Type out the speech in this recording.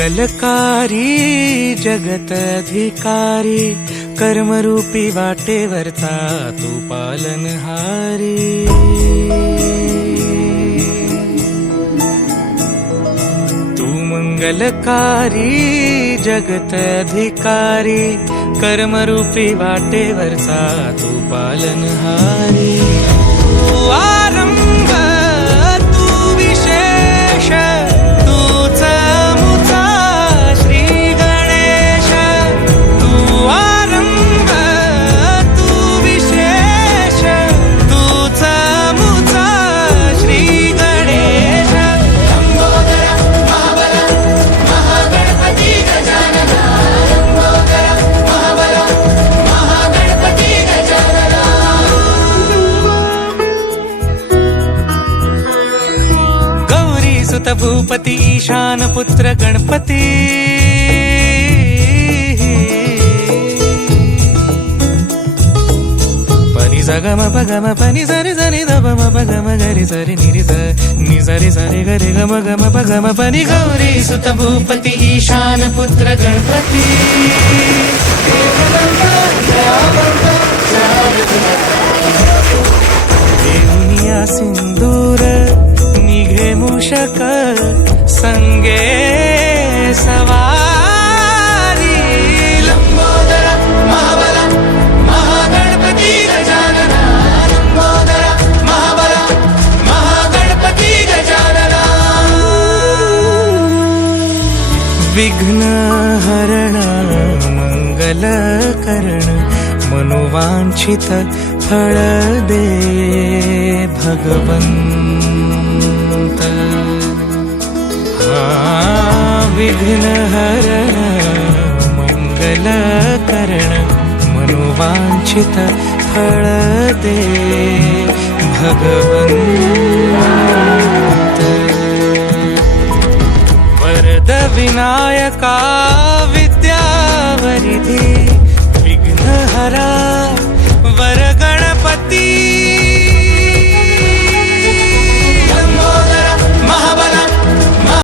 मंगलकारी जगत अधिकारी, कर्मरूपी वाटेवरचा तू पालनहारी। तू मंगलकारी जगत अधिकारी, कर्मरूपी वाटेवरचा तू पालनहारी। तू आरंभ तू विशेष, तूच मुचा श्री गणेश। तू आरंभ तू विशेष, तूच मुचा श्री गणेश। लंबोदर महाबल महागणपती गजानना, लंबोदर महाबल महागणपती गजानना। गौरी सुत भूपती ईशान पुत्र गणपती, पनि सगम पगम पनि सरि सरि ध म पगम गरि सरि निरि स नि सरि सरि गरि गम गम पगम पनि। गौरी सुत भूपती ईशान पुत्र गणपती, देऊनिया सिंदूर निघे मूषक, संगे सवारी। लंबोदर महाबल महागणपती गजानना, लंबोदर महाबल महागणपती गजानना। विघ्न हरण मंगल करण, मनोवांछित फळ दे भगवंत। विघ्न हरण मंगल करण, मनोवांछित फळ दे